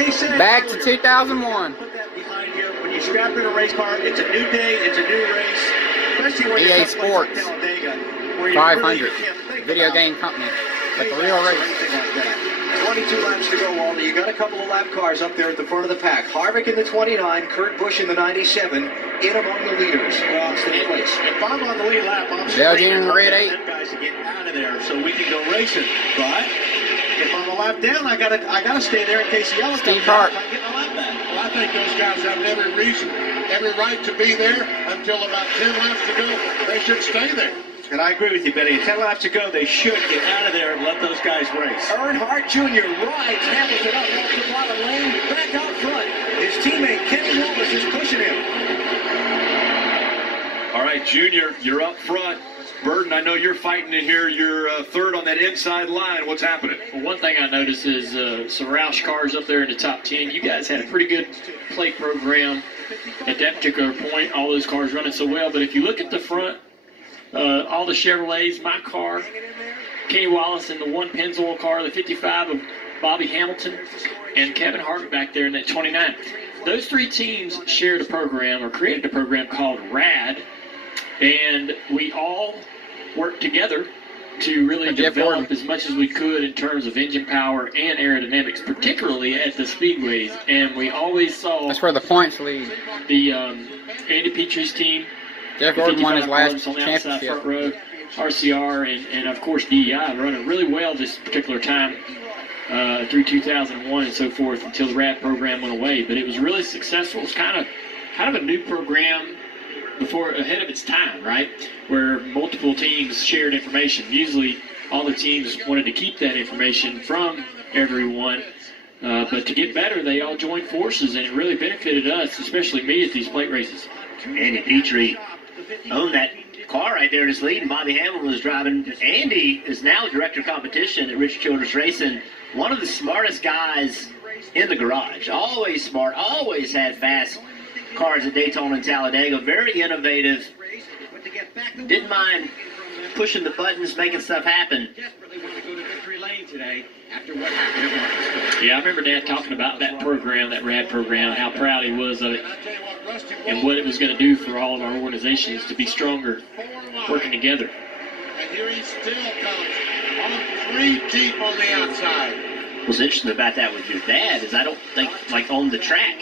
they said back to 2001. Put that behind you. When you strap in a race car, it's a new day, it's a new race. Especially when EA you're Sports, like Talladega, where you 500, really can't think video about game company, but the real race. 22 laps to go, Walter. You got a couple of lap cars up there at the front of the pack. Harvick in the 29, Kurt Busch in the 97, in among the leaders. Well, it's the place. If I'm on the lead lap, I'm in the red 8. Guys to get out of there so we can go racing. But if I'm a lap down, I gotta stay there in case the yellow comes out. I get my lap back. Well, I think those guys have every reason, every right to be there until about 10 laps to go. They should stay there. And I agree with you, Betty. 10 laps to go, they should get out of there and let those guys race. Ernharet Jr. rides Hamilton up off the bottom lane, back out front. His teammate Kenny Wallace is pushing him. All right, Junior, you're up front. Burton, I know you're fighting to hear you're third on that inside line. What's happening? Well, one thing I noticed is some Roush cars up there in the top 10. You guys had a pretty good plate program at that particular point. All those cars running so well. But if you look at the front, all the Chevrolets, my car, Kenny Wallace in the one Pennzoil car, the 55 of Bobby Hamilton, and Kevin Harvick back there in that 29. Those three teams shared a program or created a program called RAD, and we all worked together to really develop as much as we could in terms of engine power and aerodynamics, particularly at the speedways. And we always saw That's where the points lead. the Andy Petrie's team. Jeff Gordon won his last on the outside championship. front row, RCR, and of course DEI running really well this particular time through 2001 and so forth until the RAD program went away. But it was really successful. It's kind of a new program ahead of its time, right? Where multiple teams shared information. Usually all the teams wanted to keep that information from everyone. But to get better, they all joined forces, and it really benefited us, especially me, at these plate races. Andy Petrie owned that car right there in his lead, and Bobby Hamilton was driving. Andy is now director of competition at Rich Childress Racing. One of the smartest guys in the garage. Always smart, always had fast cars at Daytona and Talladega. Very innovative. Didn't mind pushing the buttons, making stuff happen. Yeah, I remember Dad talking about that program, that RAD program, how proud he was of it, and what it was going to do for all of our organizations to be stronger, working together. And here he still comes on 3 deep on the outside. What's interesting about that with your dad is I don't think, like on the track,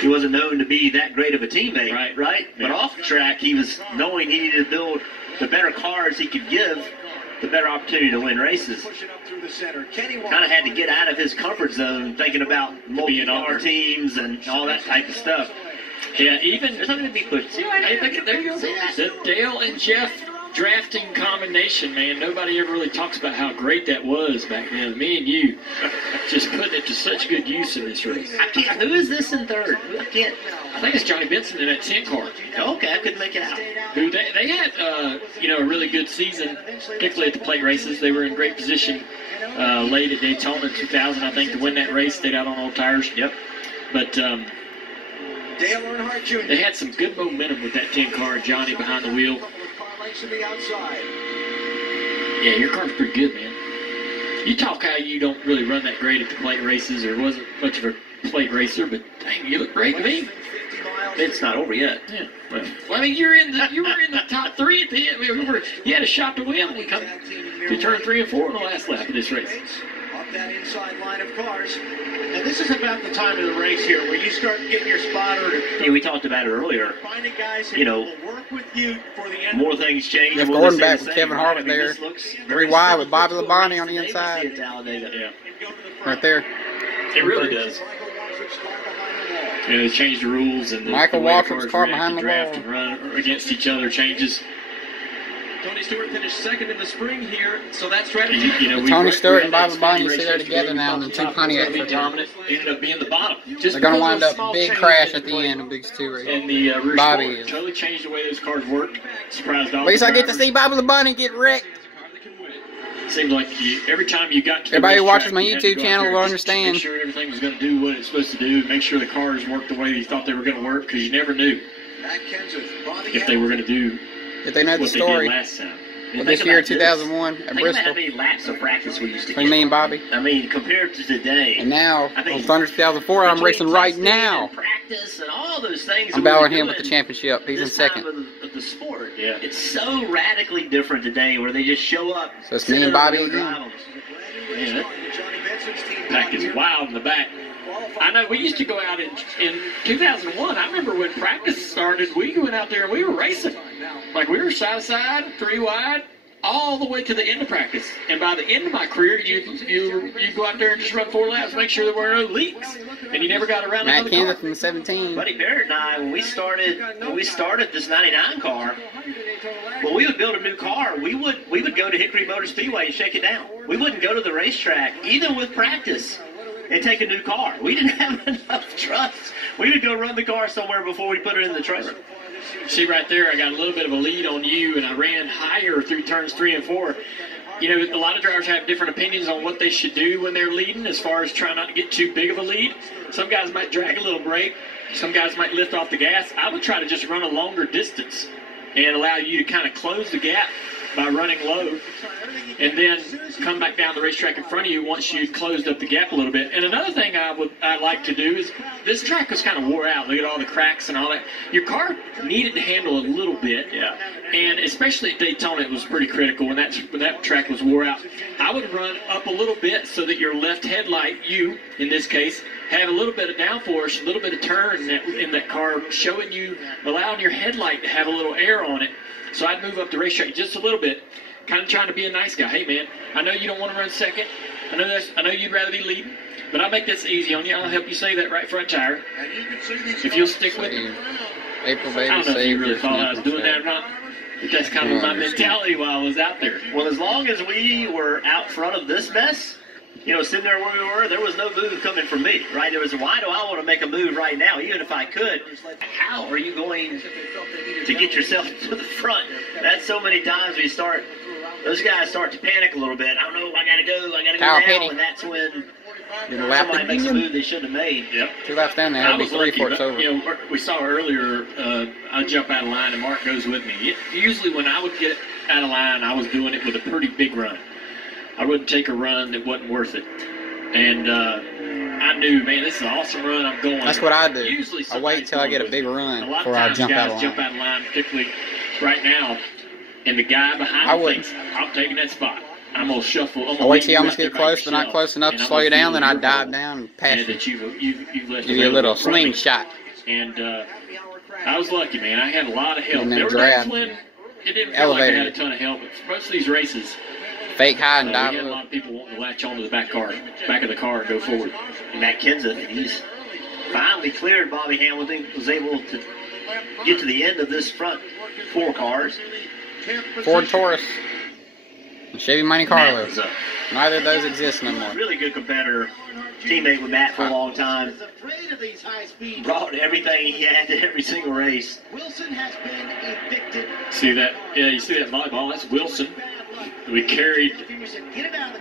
he wasn't known to be that great of a teammate, right? Yeah. But off the track, he was knowing he needed to build the better cars he could give, the better opportunity to win races. Kind of had to get out of his comfort zone, thinking about multi-car teams and all that type of stuff. Yeah, even there's nothing to be pushed. There you go. The Dale and Jeff drafting combination, man. Nobody ever really talks about how great that was back then. Me and you just put it to such good use in this race. I can't. Who is this in third? I can't. I think it's Johnny Benson in that 10 car. Okay, I couldn't make it out. Who they had, a really good season, particularly at the plate races. They were in great position late at Daytona in 2000, I think, to win that race. Stayed out on old tires. Yep. But Dale Earnhardt Jr. They had some good momentum with that 10 car and Johnny behind the wheel. Yeah, your car's pretty good, man. You talk how you don't really run that great at the plate races or wasn't much of a plate racer, but dang, you look great to me. It's not over yet. Yeah. Well, I mean, you were in the top 3 at the end. You had a shot to win. We come to turn 3 and 4 in the last lap of this race. Up that inside line of cars. And this is about the time of the race here where you start getting your spotter. Yeah, we talked about it earlier. Finding guys who will work with you for the end. More things change. Jeff Gordon back with Kevin Harvick there. 3 wide with Bobby Labonte on the inside. Yeah. Right there. It really does. Yeah, they changed the rules and Michael the way Waltrip's the car cars behind the draft wall. and run against each other changes. Tony Stewart finished second in the spring here, so that strategy. Tony Stewart and Bobby Labonte, you see they're together now in the 2 Pontiac. Dominant, ended up being the bottom. They're going to wind up a big crash at the end of these 2 races. And the Bobby is. totally changed the way those cars work. Surprised all. At least I get to see Bobby Labonte get wrecked. Seemed like every time you got to everybody who watches my YouTube channel will understand. Make sure everything was going to do what it's supposed to do. Make sure the cars worked the way you thought they were going to work, because you never knew if they were going to do if they know the story. They did last time. Well, this year, 2001, at Bristol. How many laps of practice we used to Between me and Bobby. I mean, compared to today. And now, on Thunder 2004, I'm racing right now. Practice and all those things. I'm battling him with the championship. He's in second. Of the sport. Yeah. It's so radically different today where they just show up. So it's me and Bobby again. Yeah. Pack is wild in the back. I know we used to go out in 2001. I remember when practice started, we went out there and we were racing. Like we were side to side, 3 wide, all the way to the end of practice. And by the end of my career, you go out there and just run 4 laps, make sure there were no leaks, and you never got around Matt another Kansas car. in 17. Buddy Barrett and I, when we started this '99 car, when we would build a new car, we would go to Hickory Motor Speedway and shake it down. We wouldn't go to the racetrack, even with practice, and take a new car. We didn't have enough trust. We would go run the car somewhere before we put it in the trailer. See right there, I got a little bit of a lead on you, and I ran higher through turns 3 and 4. You know, a lot of drivers have different opinions on what they should do when they're leading as far as trying not to get too big of a lead. Some guys might drag a little brake. Some guys might lift off the gas. I would try to just run a longer distance and allow you to kind of close the gap by running low, and then come back down the racetrack in front of you once you closed up the gap a little bit. And another thing I'd like to do is, this track was kind of wore out. Look at all the cracks and all that. Your car needed to handle a little bit, and especially at Daytona, it was pretty critical when that track was wore out. I would run up a little bit so that your left headlight, you in this case, have a little bit of downforce, a little bit of turn in that car, showing you, allowing your headlight to have a little air on it. So I'd move up the racetrack just a little bit, kind of trying to be a nice guy. Hey, man, I know you don't want to run second. I know you'd rather be leading, but I'll make this easy on you. I'll help you save that right front tire if you'll stick with me. April baby, I don't know if you really thought I was doing that or not, but that's kind of my mentality while I was out there. Well, as long as we were out front of this mess, you know, sitting there where we were, there was no move coming from me, right? There was, why do I want to make a move right now, even if I could? How are you going to get yourself to the front? That's so many times those guys start to panic a little bit. I don't know, I got to go now, and that's when somebody makes a move they shouldn't have made. Yep. 2 laps down there, it'll be 3 before it's over. You know, we saw earlier, I jump out of line and Mark goes with me. Usually when I would get out of line, I was doing it with a pretty big run. I wouldn't take a run that wasn't worth it. And I knew, man, this is an awesome run. I'm going. That's what I do. Usually I wait until I get a big run before I jump out of line. Jump out of line, particularly right now. And the guy behind me thinks, I'm taking that spot. I'm going to shuffle. I wait till you almost get close, but not close enough to slow you down, then I dive down and pass you. Give you a little slingshot. And I was lucky, man. I had a lot of help. There were days when it didn't feel like I had a ton of help. But for most of these races, fake high and dive. We had a lot of people wanting to latch onto the back of the car and go forward. And Matt Kenseth, he's finally cleared Bobby Hamilton, was able to get to the end of this front 4 cars. Ford Taurus and Chevy Monte Carlo. Neither of those exist no more. Really good competitor, teammate with Matt for a long time. Brought everything he had to every single race. Wilson has been evicted. See that? Yeah, you see that volleyball? That's Wilson. We carried that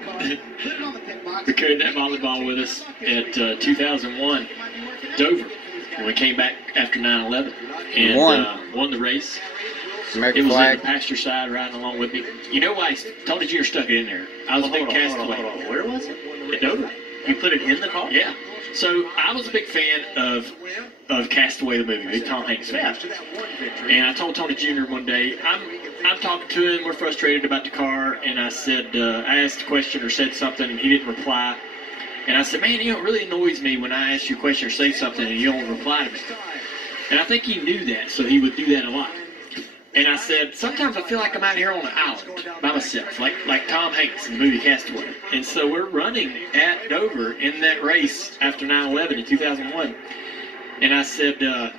volleyball with us at 2001 Dover when we came back after 9/11 and won the race. American it was flag. in the passenger side riding along with me. You know why Tony Jr. stuck it in there? I was a big Castaway. Where was it? At Dover. You put it in the car? Yeah. So I was a big fan of Castaway the movie, big Tom Hanks fan. And I told Tony Jr. one day, I'm talking to him, we're frustrated about the car, and I said, I asked a question or said something, and he didn't reply. And I said, man, you know, it really annoys me when I ask you a question or say something and you don't reply to me. And I think he knew that, so he would do that a lot. And I said, sometimes I feel like I'm out here on an island by myself, like Tom Hanks in the movie Castaway. And so we're running at Dover in that race after 9/11 in 2001. And I said, I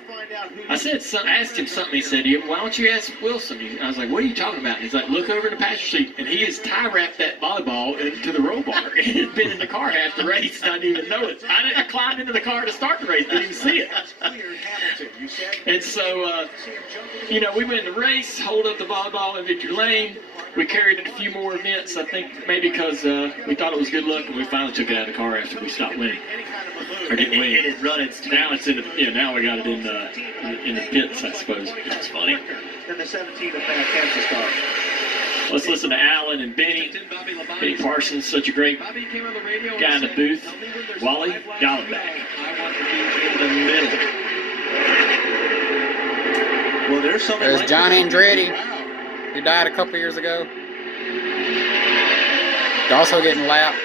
asked him something. He said, why don't you ask Wilson? I was like, what are you talking about? And he's like, look over in the passenger seat. And he has tie wrapped that volleyball into the roll bar. It had been in the car half the race. I didn't even know it. I climbed into the car to start the race. Didn't even see it. And so, you know, we went in the race, hold up the volleyball in victory lane. We carried it a few more events, I think maybe because we thought it was good luck, and we finally took it out of the car after we stopped winning. Or didn't win. It run its now it's in the, now we got it in the pits, I suppose. That's funny. Then the 17 of Kansas car. Let's listen to Alan and Benny. Benny Parsons, such a great guy in the booth. Wally, dial it back. I want to be in the middle. Well, there's something. There's like John that. Andretti, who died a couple years ago. He's also getting lapped.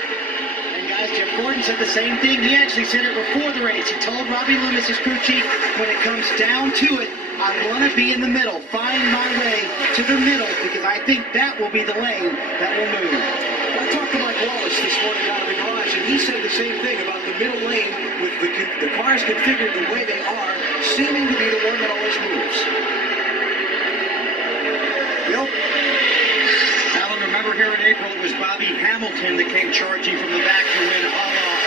And guys, Jeff Gordon said the same thing. He actually said it before the race. He told Robbie Loomis, his crew chief, when it comes down to it, I want to be in the middle, find my way to the middle, because I think that will be the lane that will move. I talked to Mike Wallace this morning out of the garage, and he said the same thing about the middle lane with the cars configured the way they are, seeming to be the one that always moves. Yep. Alan, remember here in April, it was Bobby Hamilton that came charging from the back to win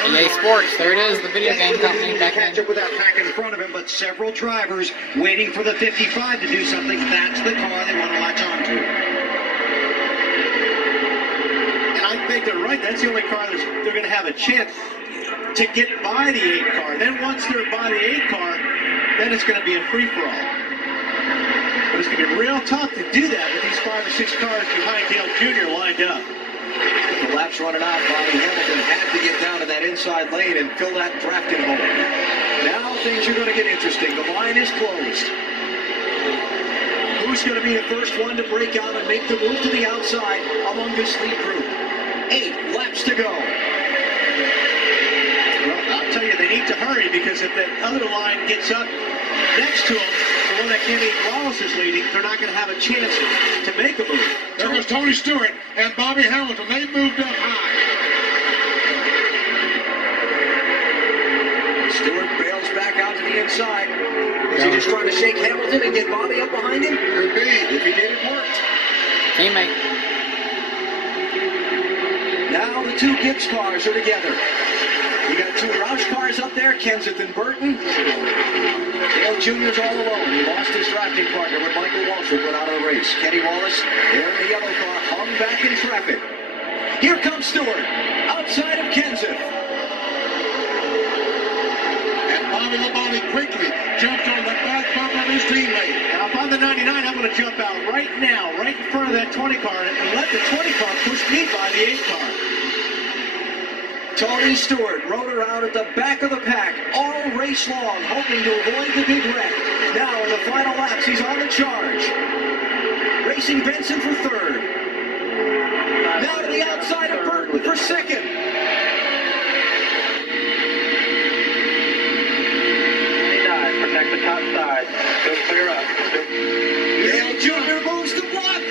EA Sports, there it is, the video game company back catch then. up with that pack in front of him, but several drivers waiting for the 55 to do something. That's the car they want to latch onto. And I think they're right. That's the only car they're going to have a chance to get by the 8 car. Then once they're by the 8 car, then it's going to be a free-for-all. But it's going to be real tough to do that with these 5 or 6 cars behind Dale Jr. lined up. With the laps running out, Bobby Hamilton had to get down to that inside lane and fill that drafting hole. Now things are going to get interesting. The line is closed. Who's going to be the first one to break out and make the move to the outside among this lead group? 8 laps to go. Well, I'll tell you, they need to hurry, because if that other line gets up next to them, the one that Kenny Wallace is leading, they're not going to have a chance to make a move. There was Tony Stewart and Bobby Hamilton. They moved up high. Stewart bails back out to the inside. Is he just trying to shake Hamilton and get Bobby up behind him? Could be. If he did, it worked. Teammate. Now the 2 Gibbs cars are together. You got 2 Roush cars up there, Kenseth and Burton. Dale Jr.'s all alone. He lost his drafting partner when Michael Waltrip went out of the race. Kenny Wallace, there in the yellow car, hung back in traffic. Here comes Stewart, outside of Kenseth. And Bobby Labonte quickly jumped on the back bumper of his teammate. Now, if I'm the 99, I'm going to jump out right now, right in front of that 20 car, and let the 20 car push me by the 8 car. Tony Stewart rode around at the back of the pack all race long, hoping to avoid the big wreck. Now, in the final laps, he's on the charge. Racing Benson for 3rd. Now to the outside of Burton for 2nd. Protect the top side. Still clear up. Dale Jr. moves the block.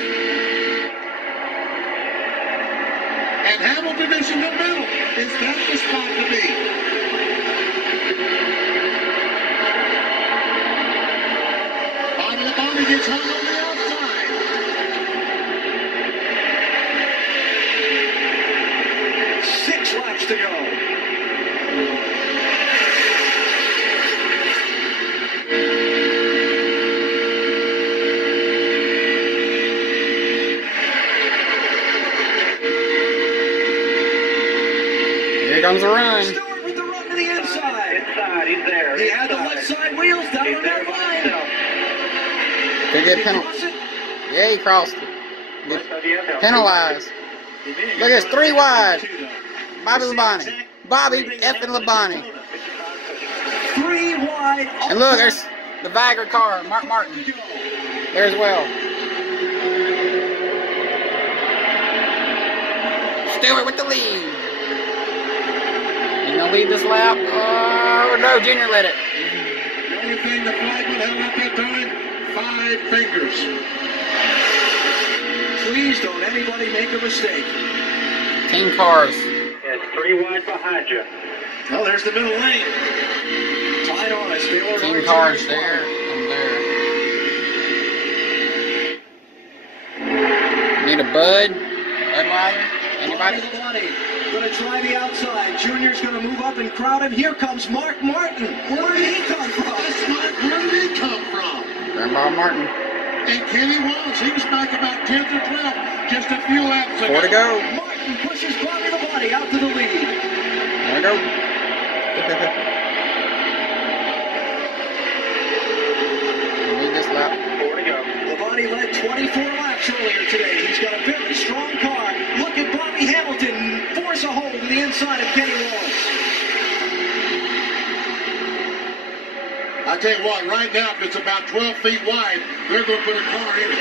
And Hamilton is in the middle. Is that the spot to be? Bobby Labonte gets hung on the outside. Six laps to go. Here comes the run. Stewart with the run to the inside. Inside, he's there. He had the left side wheels down on that line. Could get Did he penalized. cross it? Yeah, he crossed it. Get penalized. Look, it's 3 wide. Bobby Labonte. Bobby effing Labonte. 3 wide. And look, there's the Viger car, Mark Martin. There as well. Stewart with the lead. You gonna lead this lap? Oh no, Junior led it. The only thing the flagman held at that time, 5 fingers. Please don't anybody make a mistake. Team cars. It's 3 wide behind you. Oh, there's the middle lane. Tied on us. Team cars there and there. Need a Bud? Budweiser? Anybody? Going to try the outside. Junior's going to move up and crowd him. Here comes Mark Martin. Where did he come from? Where did he come from? Grandpa Martin. And Kenny Wallace, he was back about 10th or 12th, just a few laps ago. 4 to go. Martin pushes Bobby Labonte out to the lead. There we go. Lead this lap. 4 to go. Labonte led 24 laps earlier today. He's got a bit I tell you what, right now, if it's about 12 feet wide, they're going to put a car in it.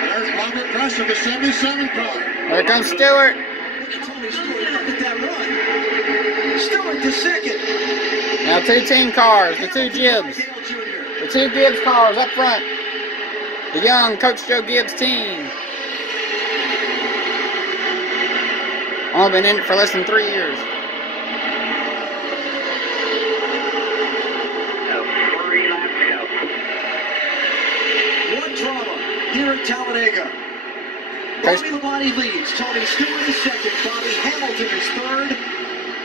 There's Robert Preston, the 77 car. There comes Stewart. Look at Tony Stewart. Look at that run. Stewart to second. Now 2 team cars, the 2 Gibbs. The 2 Gibbs cars up front. The young Coach Joe Gibbs team. Only been in it for less than 3 years. 3 laps to go. One drama here at Talladega. Bobby Labonte leads. Tony Stewart is second. Bobby Hamilton is third.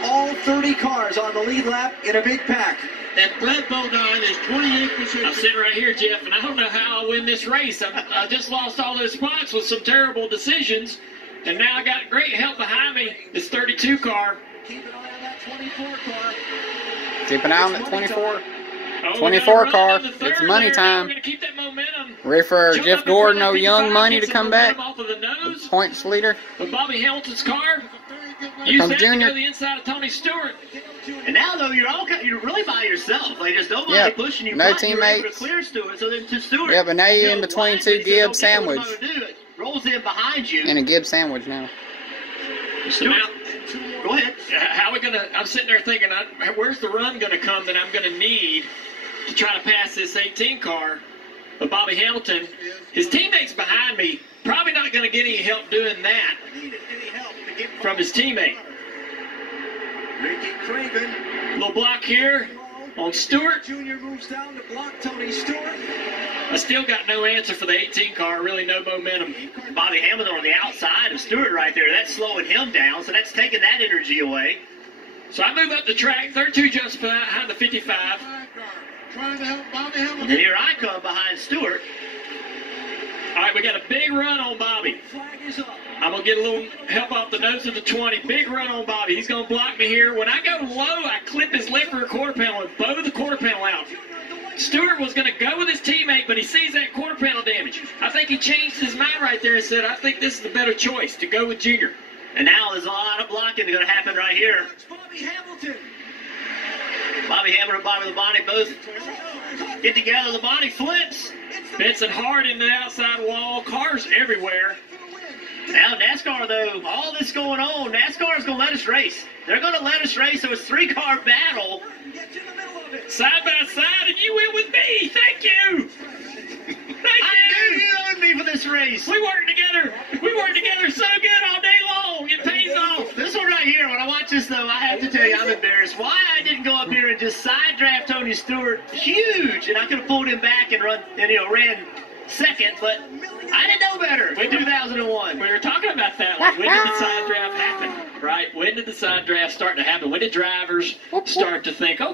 All 30 cars on the lead lap in a big pack. And Brad Bodine is 28%. I'm sitting right here, Jeff, and I don't know how I'll win this race. I just lost all those spots with some terrible decisions, and now I got great help behind me. This 32 car. Keep an eye on that 24 car. Keep an eye on that 24. Oh, 24 car. It's money time. We're going to keep that momentum. Ready for Jeff Gordon, no young money to Get come some back. momentum off of the nose. Points leader. With Bobby Hamilton's car. Here Use comes that Junior. to go the inside of Tony Stewart. And now, though, you're really by yourself. Like, there's nobody Yep. pushing you. No but you're able to teammates. clear Stewart, so then to Stewart. Yeah, but now you're in between wisely 2 says, Gibbs "Okay, what am I sandwich. gonna do?" It rolls in behind you. And a Gibbs sandwich now. So now, Go ahead. how are we going to, I'm sitting there thinking, where's the run going to come that I'm going to need to try to pass this 18 car of Bobby Hamilton? His teammates behind me, probably not going to get any help doing that from his teammate. Ricky Craven. Little block here on Stewart. Junior moves down to block Tony Stewart. I still got no answer for the 18 car, really no momentum. Bobby Hamilton on the outside of Stewart right there. That's slowing him down, so that's taking that energy away. So I move up the track, 32 jumps behind the 55. Trying to help Bobby Hamilton. And here I come behind Stewart. All right, we got a big run on Bobby. Flag is up. I'm going to get a little help off the nose of the 20. Big run on Bobby. He's going to block me here. When I go low, I clip his lip for a quarter panel and blow the quarter panel out. Stewart was going to go with his teammate, but he sees that quarter panel damage. I think he changed his mind right there and said, I think this is the better choice, to go with Junior. And now there's a lot of blocking going to happen right here. It's Bobby Hamilton. Bobby Hamilton and Bobby Labonte both get together. Labonte flips. Benson hard into the outside wall. Cars everywhere. Now NASCAR, though, all this going on, NASCAR is going to let us race. They're going to let us race, so it's 3-car battle. Side by side, and you went with me. Thank you. Thank I you. knew you owed me for this race. We worked together. We worked together so good all day long. It pays off. This one right here, when I watch this, though, I have to tell you, I'm embarrassed. Why I didn't go up here and just side draft Tony Stewart, huge, and I could have pulled him back and ran second, but I didn't know better in 2001. We were talking about that. Like, when did the side draft happen? Right? When did the side draft start to happen? When did drivers start to think, oh,